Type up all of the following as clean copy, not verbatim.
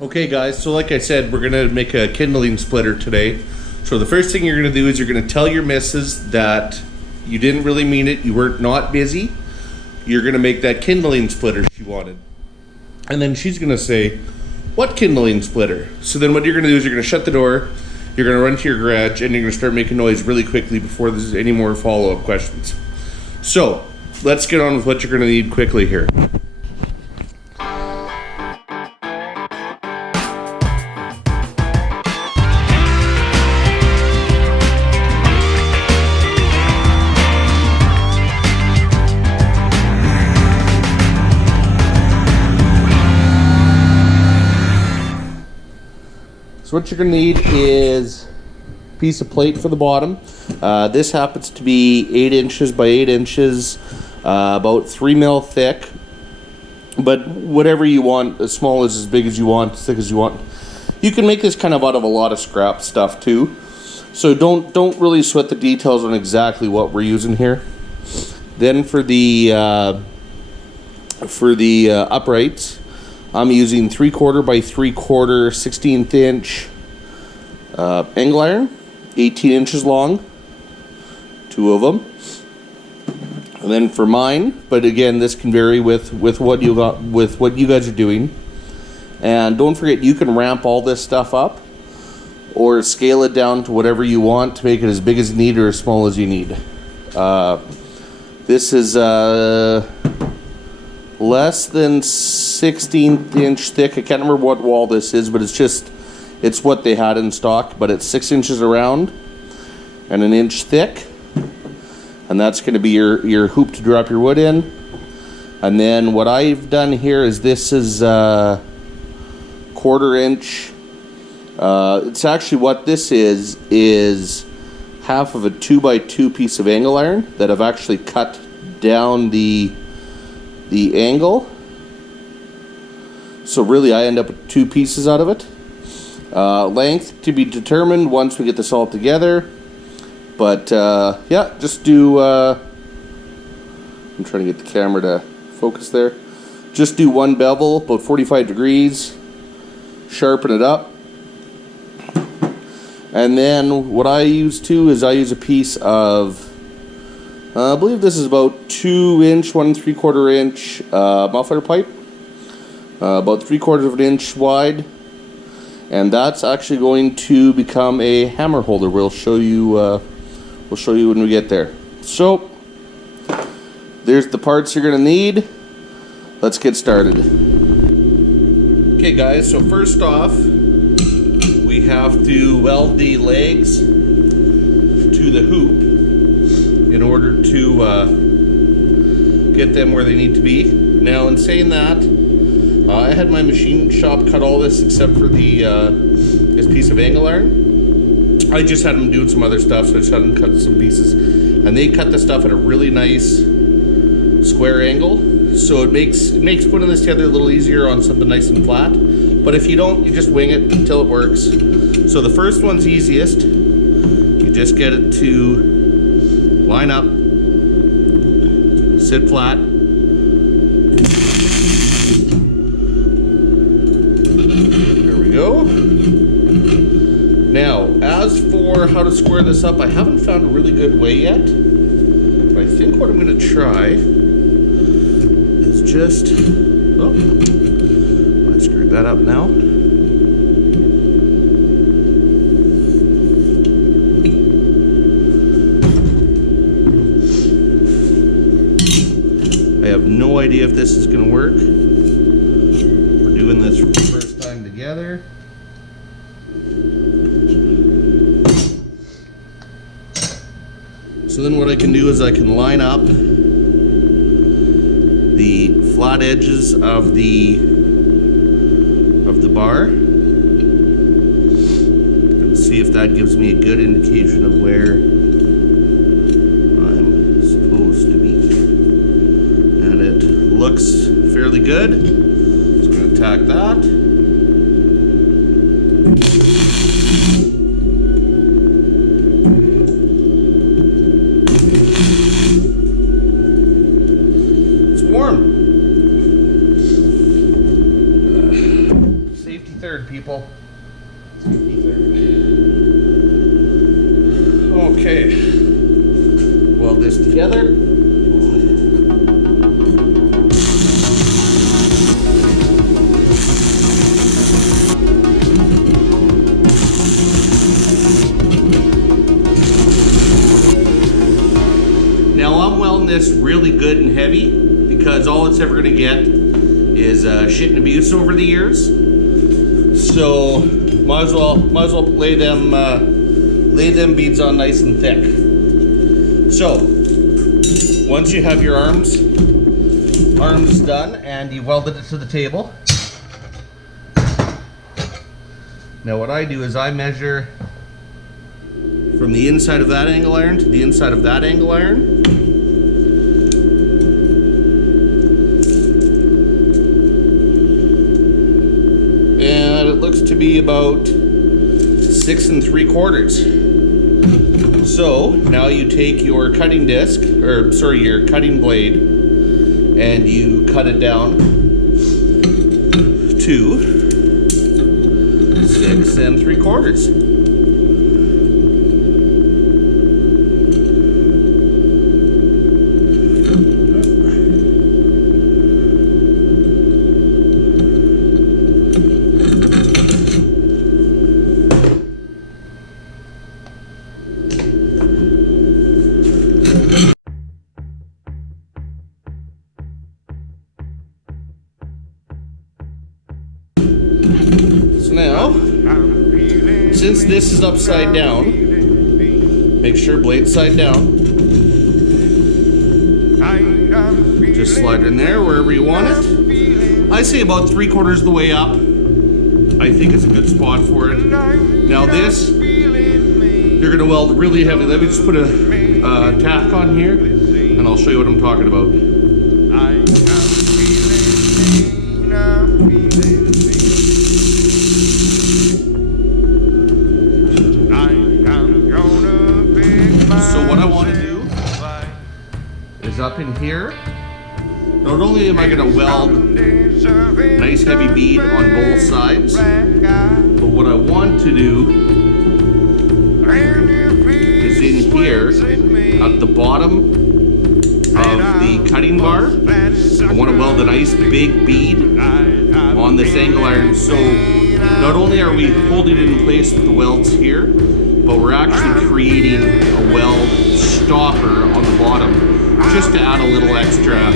Okay guys, so like I said, we're gonna make a kindling splitter today. So the first thing you're gonna do is you're gonna tell your missus that you didn't really mean it, you weren't not busy. You're gonna make that kindling splitter she wanted. And then she's gonna say, what kindling splitter? So then what you're gonna do is you're gonna shut the door, you're gonna run to your garage, and you're gonna start making noise really quickly before there's any more follow-up questions. So, let's get on with what you're gonna need quickly here. So what you're going to need is a piece of plate for the bottom. This happens to be 8 inches by 8 inches, about 3 mil thick. But whatever you want, as small as big as you want, as thick as you want. You can make this kind of out of a lot of scrap stuff too. So don't really sweat the details on exactly what we're using here. Then for the uprights, I'm using 3/4 by 3/4 16th inch angle iron, 18 inches long, 2 of them. And then for mine, but again, this can vary with what you got, with what you guys are doing. And don't forget, you can ramp all this stuff up or scale it down to whatever you want to make it as big as you need or as small as you need. This is less than 16th inch thick. I can't remember what wall this is, but it's what they had in stock, but it's 6 inches around and 1 inch thick. And that's going to be your hoop to drop your wood in. And then what I've done here is this is 1/4 inch. It's actually, what this is half of a 2x2 piece of angle iron that I've actually cut down the angle. So really I end up with 2 pieces out of it. Length to be determined once we get this all together. But yeah, just do, I'm trying to get the camera to focus there. Just do 1 bevel, about 45 degrees. Sharpen it up. And then what I use too is I use a piece of, I believe this is about 2 inch, 1 3/4 inch muffler pipe, about 3/4 of an inch wide, and that's actually going to become a hammer holder. We'll show you when we get there. So there's the parts you're gonna need. Let's get started. Okay guys, so first off, we have to weld the legs to the hoop in order to get them where they need to be. Now, in saying that, I had my machine shop cut all this except for this piece of angle iron. I just had them doing some other stuff, so I just had them cut some pieces. And they cut the stuff at a really nice square angle, so it makes putting this together a little easier on something nice and flat. But if you don't, you just wing it until it works. So the first one's easiest. You just get it to line up, sit flat. There we go. Now, as for how to square this up, I haven't found a really good way yet. But I think what I'm going to try is just, oh, I screwed that up now. I have no idea if this is going to work. We're doing this for the first time together. So then what I can do is I can line up the flat edges of the bar and see if that gives me a good indication of where I'm supposed to be. And it looks fairly good. So I'm going to tack that. It's warm. Safety third. P3, people. Okay. Weld this together. Now I'm welding this really good and heavy because all it's ever going to get is shit and abuse over the years. So might as well lay them beads on nice and thick. So once you have your arms done and you welded it to the table, now what I do is I measure from the inside of that angle iron to the inside of that angle iron. And it looks to be about 6 3/4. So now you take your cutting disc, or sorry, your cutting blade, and you cut it down to 6 3/4. So now, since this is upside down, make sure blade's side down. Just slide it in there wherever you want it. I say about 3/4 of the way up. I think it's a good spot for it. Now this, you're gonna weld really heavy. Let me just put a tack on here and I'll show you what I'm talking about. Up in here, not only am I going to weld nice heavy bead on both sides, but what I want to do is in here at the bottom of the cutting bar, I want to weld a nice big bead on this angle iron. So not only are we holding it in place with the welds here, but we're actually creating a weld stopper on the bottom, just to add a little extra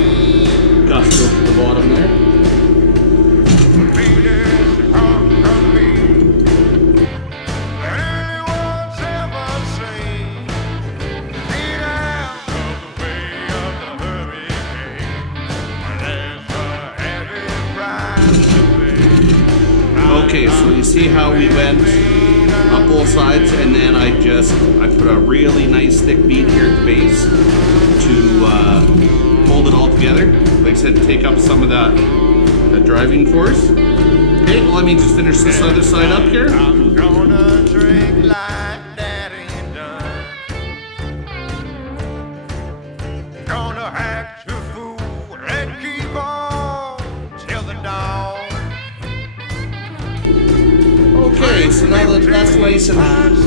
gusto to the bottom there. Okay, so you see how we went up both sides, and then I put a really nice thick bead here at the base to hold it all together. Like I said, take up some of that driving force. Okay, well, let me just finish this other side up here. I'm gonna drink like daddy done. Gonna act your fool and keep on till the dawn. Okay, so now that that's nice and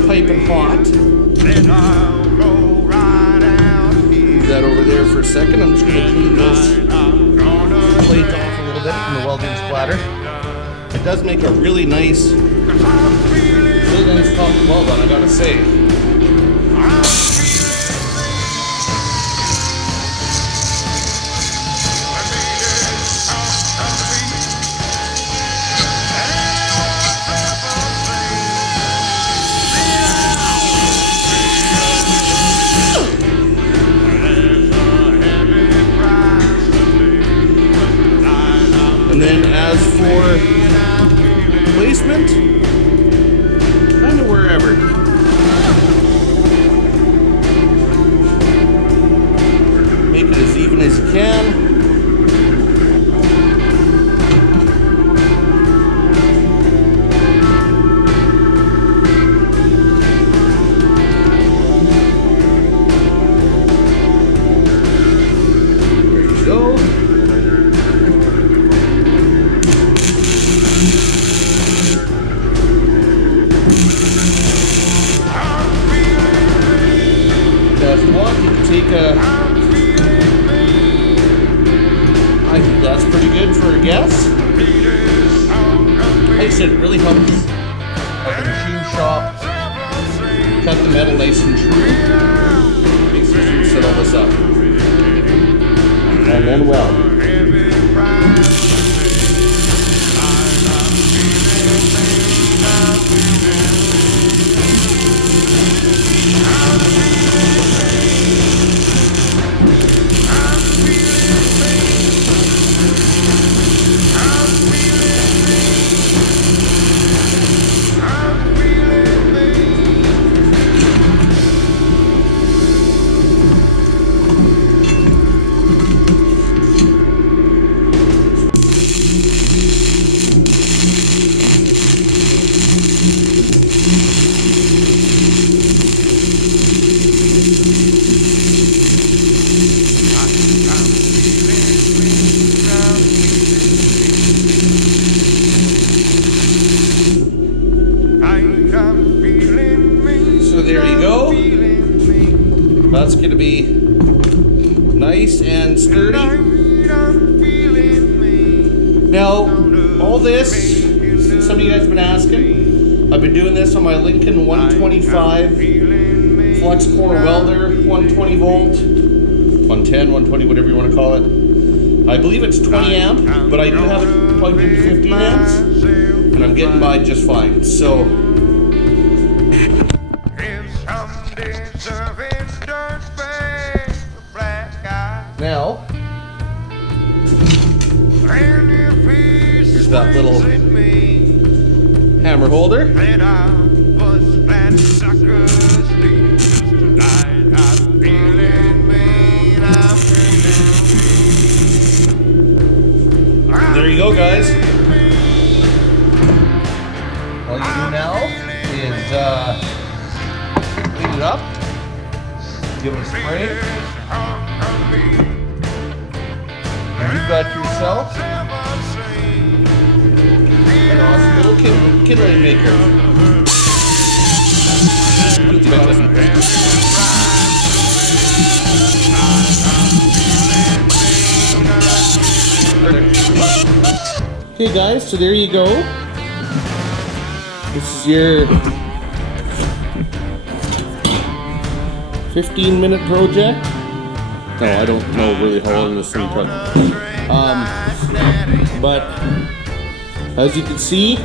piping hot, then I'll go right out here. That over there for a second. I'm just going to clean this plate off a little bit from the welding splatter. It does make a really nice top weld on, I gotta say. And then as for placement, kind of wherever. Make it as even as you can. take I think that's pretty good for a guess. Like I said, it really helps at the machine shop cut the metal nice and true. Makes it easier to set all this up. And then weld. That's going to be nice and sturdy. Now, all this, some of you guys have been asking, I've been doing this on my Lincoln 125 flux core welder, 120 volt, 110, 120, whatever you want to call it. I believe it's 20 amp, but I do have it plugged into 15 amps, and I'm getting by just fine. So, now, here's that little hammer holder. There you go, guys. All you do now is clean it up, give it a spray. You've got yourself an awesome little kindling maker. Okay guys, so there you go. This is your 15-minute project. No, I don't know really how long this thing took. But as you can see,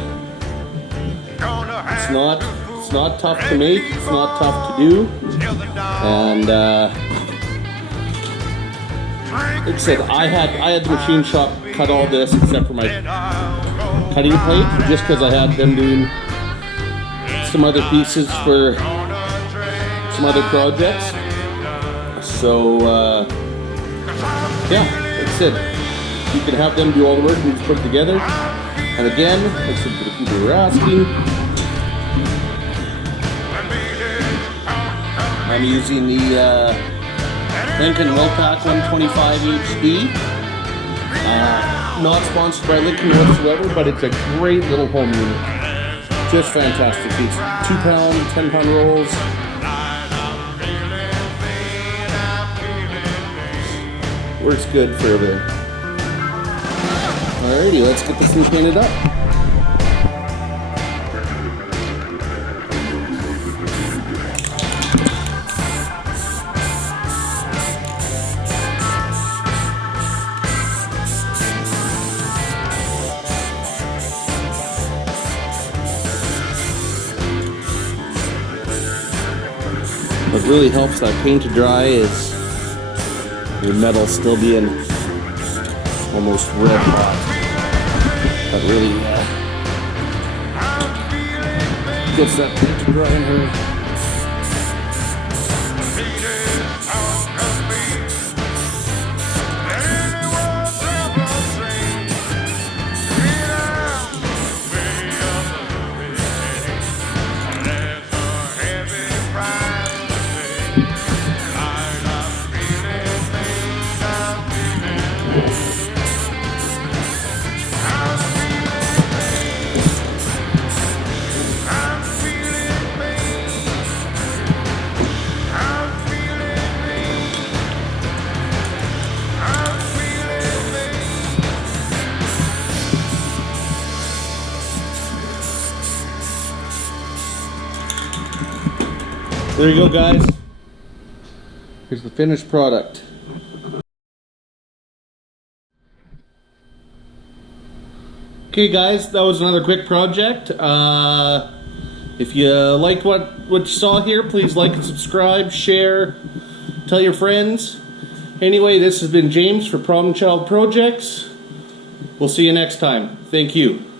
it's not tough to make, it's not tough to do, and like I said, I had the machine shop cut all this except for my cutting plate, just because I had them doing some other pieces for some other projects. So yeah, like I said, you can have them do all the work and just put it together. And again, like I said, for the people who are asking, I'm using the Lincoln Wellpack 125 HD. Not sponsored by Lincoln whatsoever, but it's a great little home unit. Just fantastic. It's 2-pound, 10-pound rolls. Works good for everything. Alrighty, let's get this thing painted up. What really helps that paint to dry is your metal still being almost red hot. That really gets that paint to dry in here. There you go, guys. Here's the finished product. Okay, guys, that was another quick project. If you liked what you saw here, please like and subscribe, share, tell your friends. Anyway, this has been James for Problem Child Projects. We'll see you next time. Thank you.